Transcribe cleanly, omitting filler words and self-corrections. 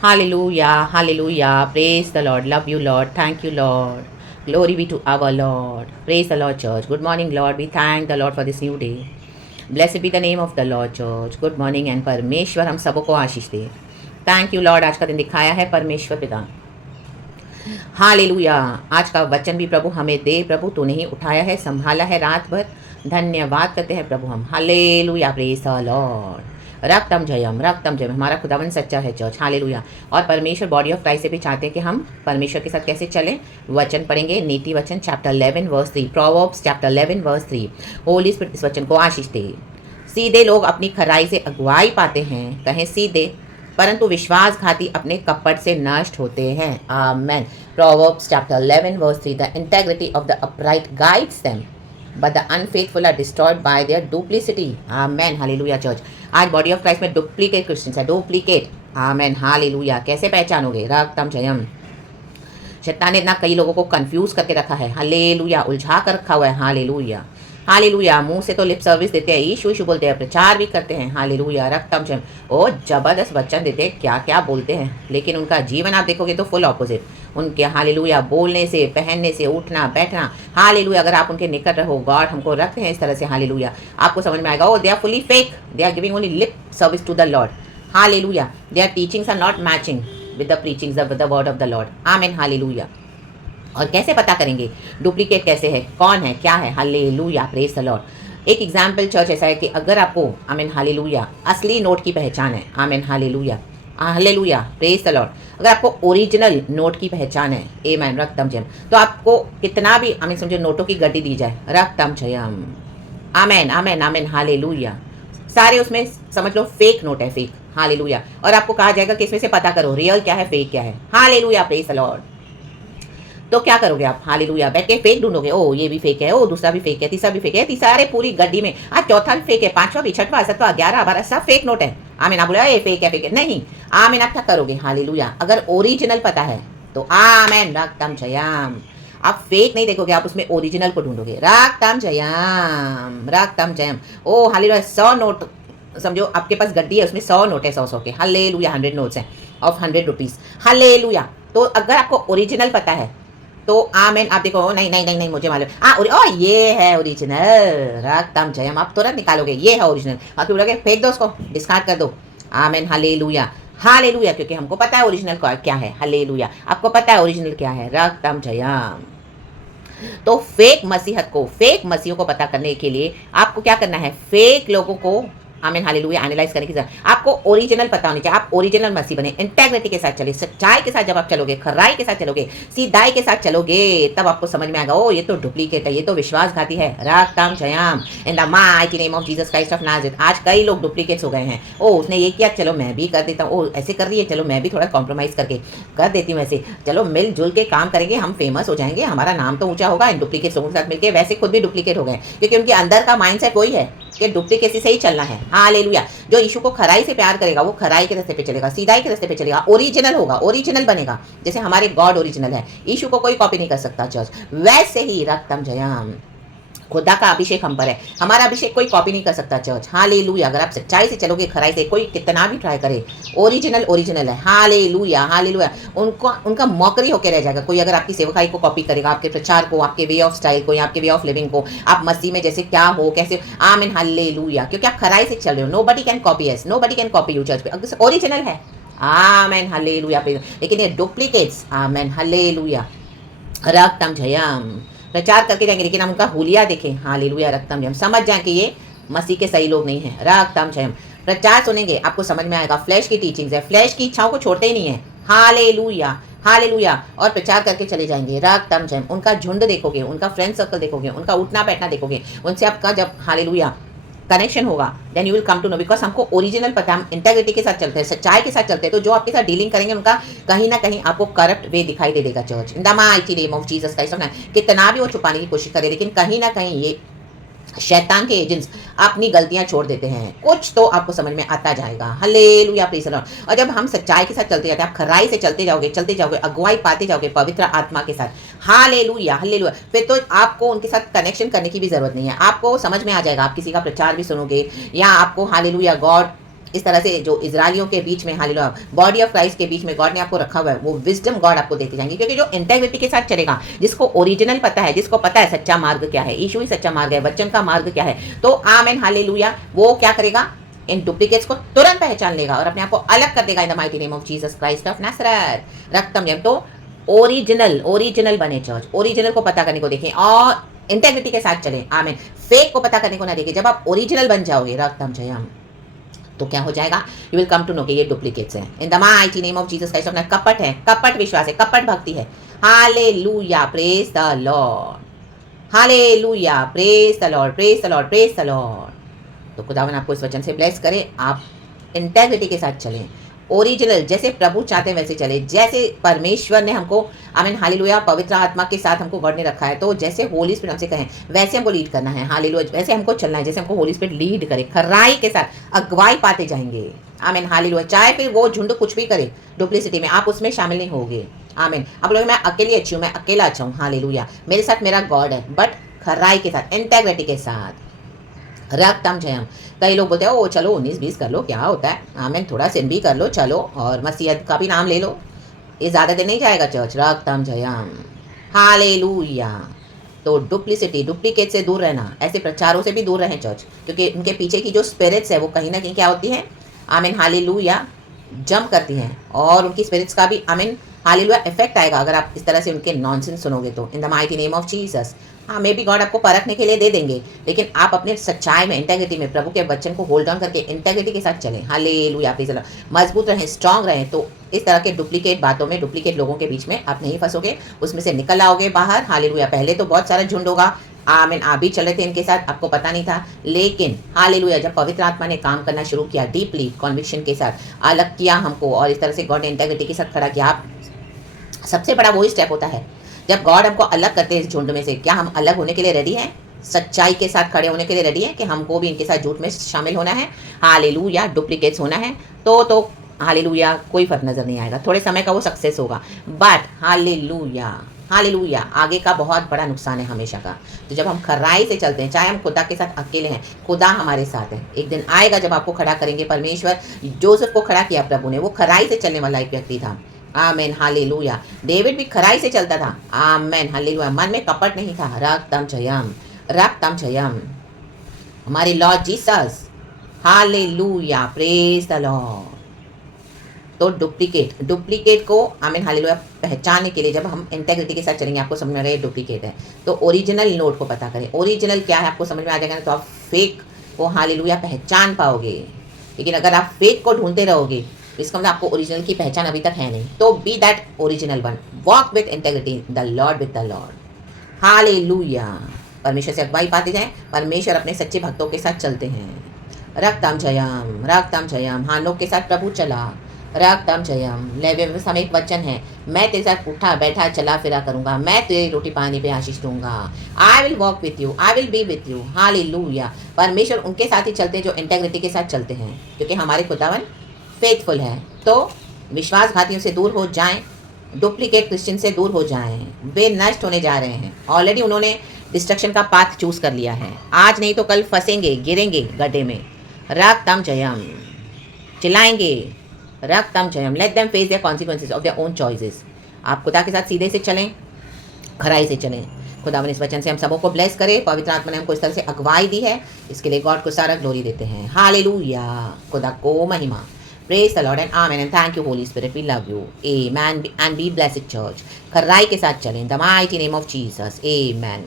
Hallelujah, hallelujah. Praise the Lord. Love you, Lord. Thank you, Lord. Glory be to our Lord. Praise the Lord, church. Good morning, Lord. We thank the Lord for this new day. Blessed be the name of the Lord, church. Good morning and परमेश्वर हम सबको आशीष दे. Thank you lord. आज का दिन दिखाया है परमेश्वर पिता. हालेलुया. आज का वचन भी प्रभु हमें दे. प्रभु तूने ही उठाया है, संभाला है रात भर. धन्यवाद करते हैं प्रभु हम. हालेलुया. Praise the lord. रक्तम जयम, रक्तम जयम. हमारा खुदावन सच्चा है चर्च. हालेलुया. और परमेश्वर बॉडी ऑफ क्राइस्ट से भी चाहते हैं कि हम परमेश्वर के साथ कैसे चलें. वचन पढ़ेंगे. नीति वचन chapter 11 verse 3. Proverbs chapter 11 verse 3. Holy Spirit इस वचन को आशीष दे. सीधे लोग अपनी खराई से अगुवाई पाते हैं. कहें सीधे, परंतु विश्वासघाती अपने कपट से नष्ट होते हैं. आमेन. Proverbs chapter 11 verse 3. The integrity of the upright guides them, but the unfaithful are destroyed by their duplicity. आमेन. हालेलुया चर्च. आज बॉडी ऑफ क्राइस्ट में डुप्लीकेट क्रिश्चियंस है. डुप्लीकेट. आमेन. हालेलुया. कैसे पहचानोगे? रक्तम जयम. शैतान ने इतना कई लोगों को कंफ्यूज करके रखा है. हालेलुया. उलझा कर रखा हुआ है. हालेलुया. हालेलुया. मुंह से तो लिप सर्विस देते हैं, यीशु यीशु बोलते हैं, प्रचार भी करते हैं. हालेलुया. रक्तम जयम. ओ जबरदस्त वचन देते हैं, क्या क्या बोलते हैं, लेकिन उनका जीवन आप देखोगे तो फुल ऑपोजिट. उनके हालेलुया बोलने से, पहनने से, उठना बैठना. हालेलुया. अगर आप उनके निकट रहो, गॉड हमको रखते हैं इस तरह से. हालेलुया. आपको समझ में आएगा. Oh they are fully fake. They are giving only lip service to the Lord. हालेलुया. Their teachings are not matching with the preachings of the word of the lord. आमेन. हालेलुया. और कैसे पता करेंगे डुप्लीकेट कैसे है, कौन है, क्या है? हालेलुया. Praise the Lord. एक एग्जाम्पल चर्च ऐसा है कि अगर आपको आमेन हालेलुया असली नोट की पहचान है. आमेन. हालेलुया. हालेलुया. Praise the lord. अगर आपको ओरिजिनल नोट की पहचान है, आमेन, रक्तम जयम, तो आपको कितना भी आमीन समझो नोटों की गड्डी दी जाए, रक्तम जयम. आमेन. आमेन. आमेन. हालेलुया. सारे उसमें समझ लो फेक नोट है, फेक. हालेलुया. और आपको कहा जाएगा कि इसमें से पता करो रियल क्या है, फेक क्या है. हालेलुया. Praise the Lord. तो क्या करोगे आप? हालेलुया. बैठ के फेक ढूंढोगे. ओ ये भी फेक है, ओ दूसरा भी फेक है, तीसरा भी फेक है, तीसरा पूरी गड्डी में आज चौथा भी फेक है, पांचवा भी, छठवा, सतवा, 11, 12 सब फेक नोट है. आमीन. आप बोले ये फेक है, फेक है. नहीं. आमीन. आप क्या करोगे? हालेलुया. अगर ओरिजिनल पता है तो आमीन. रक्तम जयम. आप फेक नहीं देखोगे, आप उसमें ओरिजिनल को ढूंढोगे. रक्तम जयम, रक्तम जयम. ओ हालेलुया. 100 नोट समझो आपके पास गड्डी है, उसमें 100 नोट है, 100 के. हालेलुया. 100 नोट्स हैं ऑफ 100 रुपीज. हालेलुया. तो अगर आपको ओरिजिनल पता है तो आमेन. आप देखो नहीं नहीं नहीं नहीं मुझे मालूम. ओ ये है ओरिजिनल. रक्तम जयम. आप तुरंत निकालोगे ये है ओरिजिनल. आप बोलोगे फेंक दो उसको, डिस्कार्ड कर दो. आमेन. हालेलुया. हालेलुया. क्योंकि हमको पता है ओरिजिनल क्या है. हालेलुया. आपको पता है ओरिजिनल क्या है. रक्तम जयम. तो फेक मसीहत को, फेक मसीहों को पता करने के लिए आपको क्या करना है? फेक लोगों को आमीन हालेलुया एनालाइज करने की जरूरत. आपको ओरिजिनल पता होनी चाहिए. आप ओरिजिनल मसीह बने. इंटेग्रिटी के साथ चले, सच्चाई के साथ जब आप चलोगे, खराई के साथ चलोगे, सीधाई के साथ चलोगे, तब आपको समझ में आएगा ओ ये तो डुप्लीकेट है, ये तो विश्वासघाती है. रक्तम जयम. In the mighty name of Jesus Christ of Nazareth. आज कई लोग डुप्लीकेट्स हो गए हैं. ओ उसने ये किया, चलो मैं भी कर देता हूँ. ओ ऐसे कर रही है, चलो मैं भी थोड़ा कॉम्प्रोमाइज़ करके कर देती हूँ. ऐसे चलो मिलजुल के काम करेंगे, हम फेमस हो जाएंगे, हमारा नाम तो ऊंचा होगा. इन डुप्लीकेट लोगों के साथ मिलकर वैसे खुद भी डुप्लीकेट हो गए, क्योंकि उनके अंदर का माइंड सेट वही है कि डुप्लीकेसी से ही चलना है. हालेलुया. जो यीशु को खराई से प्यार करेगा वो खराई के रास्ते पे चलेगा, सीधाई के रास्ते पे चलेगा, ओरिजिनल होगा, ओरिजिनल बनेगा. जैसे हमारे गॉड ओरिजिनल है, यीशु को कोई कॉपी नहीं कर सकता चर्च. वैसे ही रक्तम जयम. खुदा का अभिषेक हम पर है, हमारा अभिषेक कोई कॉपी नहीं कर सकता चर्च. हालेलुया. अगर आप सच्चाई से चलोगे, खराई से, कोई कितना भी ट्राई करे, ओरिजिनल ओरिजिनल है. हालेलुया. हालेलुया. उनका मौकरी होकर रह जाएगा. कोई अगर आपकी सेवकाई को कॉपी करेगा, आपके प्रचार को, आपके वे ऑफ स्टाइल को, या आपके वे ऑफ लिविंग को, आप मसीह में जैसे क्या हो, कैसे, आमीन हालेलुया. क्योंकि आप खराई से चल रहे हो. Nobody can copy us, nobody can copy you church पे. ओरिजिनल है. आमीन हालेलुया. लेकिन ये डुप्लीकेट्स, आमीन हालेलुया. रक्तम जयम. प्रचार करके जाएंगे, लेकिन हम उनका हुलिया देखें. हालेलुया. रक्तम जयम. समझ जाएं कि ये मसीह के सही लोग नहीं हैं. रक्तम जयम. प्रचार सुनेंगे, आपको समझ में आएगा फ्लैश की टीचिंग्स है, फ्लैश की इच्छाओं को छोड़ते ही नहीं है. हालेलुया. हालेलुया. और प्रचार करके चले जाएंगे. रक्तम जयम. उनका झुंड देखोगे, उनका फ्रेंड सर्कल देखोगे, उनका उठना बैठना देखोगे, उनसे आपका जब हालेलुया कनेक्शन होगा, then you will come to know. Because हमको ओरिजिनल पता है, हम इंटेग्रिटी के साथ चलते हैं, सच्चाई के साथ चलते हैं. तो जो आपके साथ डीलिंग करेंगे उनका कहीं ना कहीं आपको करप्ट वे दिखाई दे देगा church. In the mighty name of Jesus Christ. कितना भी वो छुपाने की कोशिश करे, लेकिन कहीं ना कहीं ये शैतान के एजेंट्स अपनी गलतियां छोड़ देते हैं. कुछ तो आपको समझ में आता जाएगा. हालेलुया. Praise the Lord. और जब हम सच्चाई के साथ चलते जाते हैं, आप खराई से चलते जाओगे, अगुवाई पाते जाओगे पवित्र आत्मा के साथ. हालेलुया. हालेलुया. फिर तो आपको उनके साथ कनेक्शन करने की भी जरूरत नहीं है. आपको समझ में आ जाएगा. आप किसी का प्रचार भी सुनोगे, या आपको हालेलुया गॉड इस तरह से जो इजराइलियों के बीच में, हालेलुया, बॉडी ऑफ क्राइस्ट के बीच में गॉड ने आपको रखा हुआ है, वो विजडम गॉड आपको देते जाएंगे, क्योंकि जो इंटेग्रिटी के साथ चलेगा, जिसको ओरिजिनल पता है, जिसको पता है सच्चा मार्ग क्या है, यीशु ही सच्चा मार्ग है, वचन का मार्ग क्या है, तो आमेन हालेलुया, वो क्या करेगा, इन डुप्लीकेट्स को तुरंत पहचान लेगा और अपने आप को अलग कर देगा in the mighty name of Jesus Christ of Nazareth. रक्तम जम, तो ओरिजिनल बने चर्च, ओरिजिनल को पता करने को देखें और इंटेग्रिटी के साथ चलें, आमेन, फेक को पता करने को ना देखें। जब आप ओरिजिनल बन जाओगे, रक्तम जयम, तो क्या हो जाएगा, you will come to know कि ये डुप्लीकेट्स हैं। In the mighty name of Jesus Christ, अपना कपट है, कपट विश्वास है, कपट भक्ति है। Hallelujah, praise the Lord, hallelujah, praise the Lord, praise the Lord, praise the Lord. तो खुदावन आपको इस वचन से ब्लेस करे, आप इंटेग्रिटी के साथ चलें, ओरिजिनल, जैसे प्रभु चाहते हैं वैसे चले, जैसे परमेश्वर ने हमको, आमीन हालेलुया, पवित्र आत्मा के साथ हमको गॉड ने रखा है, तो जैसे होली स्पिरिट हमसे कहें वैसे हमको लीड करना है, हालेलुया, वैसे हमको चलना है, जैसे हमको होली स्पिरिट लीड करे, खराई के साथ अगुवाई पाते जाएंगे, आमीन हालेलुया। चाहे फिर वो झुंड कुछ भी करे डुप्लीसिटी में, आप उसमें शामिल नहीं होगे, आमीन। आप लोग, मैं अकेली अच्छी हूँ, मैं अकेला अच्छा हूँ, हालेलुया, मेरे साथ मेरा गॉड है, बट खराई के साथ, इंटेग्रिटी के साथ, रक्तम जयम। कई लोग बोलते हैं ओ चलो 19-20 कर लो, क्या होता है, आमीन, थोड़ा सिन भी कर लो, चलो, और मसीहत का भी नाम ले लो, ये ज़्यादा दिन नहीं जाएगा चर्च। रक्तम जयम, हालेलुया। तो डुप्लीसिटी, डुप्लीकेट से दूर रहना, ऐसे प्रचारों से भी दूर रहें चर्च, क्योंकि उनके पीछे की जो स्पिरिट्स है वो कहीं ना कहीं क्या होती है, आमीन हालेलुया, जम करती हैं, और उनकी स्पिरिट्स का भी, आमीन हालेलुया, इफेक्ट आएगा अगर आप इस तरह से उनके नॉनसेंस सुनोगे तो। इन the mighty name of Jesus, हाँ, मे बी गॉड आपको परखने के लिए दे देंगे, लेकिन आप अपने सच्चाई में, इंटेग्रिटी में, प्रभु के वचन को होल्ड ऑन करके इंटेग्रिटी के साथ चलें, हालेलुया, प्रेज़ द लॉर्ड, मजबूत रहें, स्ट्रांग रहें, तो इस तरह के डुप्लीकेट बातों में, डुप्लीकेट लोगों के बीच में आप नहीं फंसोगे, उसमें से निकल आओगे बाहर, हालेलुया। पहले तो बहुत सारा झुंड होगा, आमीन, आप भी चले थे इनके साथ, आपको पता नहीं था, लेकिन हालेलुया, जब पवित्र आत्मा ने काम करना शुरू किया, डीपली कॉन्विक्शन के साथ अलग किया हमको, और इस तरह से गॉड ने इंटेग्रिटी के साथ खड़ा किया, आप, सबसे बड़ा वही स्टेप होता है जब गॉड हमको अलग करते हैं इस झुंड में से। क्या हम अलग होने के लिए रेडी हैं, सच्चाई के साथ खड़े होने के लिए रेडी हैं, कि हमको भी इनके साथ झूठ में शामिल होना है, हालेलुया, डुप्लीकेट्स होना है, तो हालेलुया, कोई फर्क नजर नहीं आएगा, थोड़े समय का वो सक्सेस होगा, बट हालेलुया, हालेलुया, आगे का बहुत बड़ा नुकसान है हमेशा का। तो जब हम खराई से चलते हैं, चाहे हम खुदा के साथ अकेले हैं, खुदा हमारे साथ है, एक दिन आएगा जब आपको खड़ा करेंगे परमेश्वर। जोसेफ को खड़ा किया प्रभु ने, वो खराई से चलने वाला एक व्यक्ति था, आमेन हालेलुया। डेविड भी खराई से चलता था, आमेन हालेलुया, मन में कपट नहीं था, रक्तम जयम, रक्तम जयम, हमारे Lord Jesus, hallelujah, praise the Lord. तो डुप्लीकेट को, आमीन हालेलुया, पहचानने के लिए जब हम इंटेग्रिटी के साथ चलेंगे, आपको समझ में आ रहा है डुप्लीकेट है, तो ओरिजिनल नोट को पता करें, ओरिजिनल क्या है आपको समझ में आ जाएगा, तो आप फेक को हालेलुया पहचान पाओगे। लेकिन अगर आप फेक को ढूंढते रहोगे, इसका मतलब आपको ओरिजिनल की पहचान अभी तक है नहीं, तो be that original one, walk with integrity, the Lord with the Lord, hallelujah. परमेश्वर से अगुवाई पाते जाएं, परमेश्वर अपने सच्चे भक्तों के साथ चलते हैं, रक्तम जयम, रक्तम जयम। हानोक के साथ प्रभु चला, रक्तम जयम। लेवीय समय एक वचन है, मैं तेरे साथ उठा बैठा चला फिरा करूंगा, मैं तेरी रोटी पानी पे आशीष दूंगा, I will walk with you, I will be with you, hallelujah. परमेश्वर उनके साथ ही चलते हैं जो इंटेग्रिटी के साथ चलते हैं, क्योंकि हमारे खुदावन फेथफुल है। तो विश्वासघातियों से दूर हो जाएं, डुप्लीकेट क्रिश्चियन से दूर हो जाएं, वे नष्ट होने जा रहे हैं, ऑलरेडी उन्होंने डिस्ट्रक्शन का पाथ चूज कर लिया है, आज नहीं तो कल फंसेंगे, गिरेंगे गड्ढे में, रक्तम जयम, चिल्लाएंगे, रक्तम जयम। Let them face their consequences of their own choices. आप खुदा के साथ सीधे से चलें, खराई से चलें। खुदावन इस वचन से हम सबों को ब्लेस करे, पवित्र आत्मा ने हमको इस तरह से अगुवाई दी है, इसके लिए गॉड को सारा ग्लोरी देते हैं, हालेलुया, खुदा को महिमा। Praise the Lord and Amen and thank you Holy Spirit, we love you, Amen and be blessed church। खराई के साथ चलें, the mighty name of Jesus, Amen।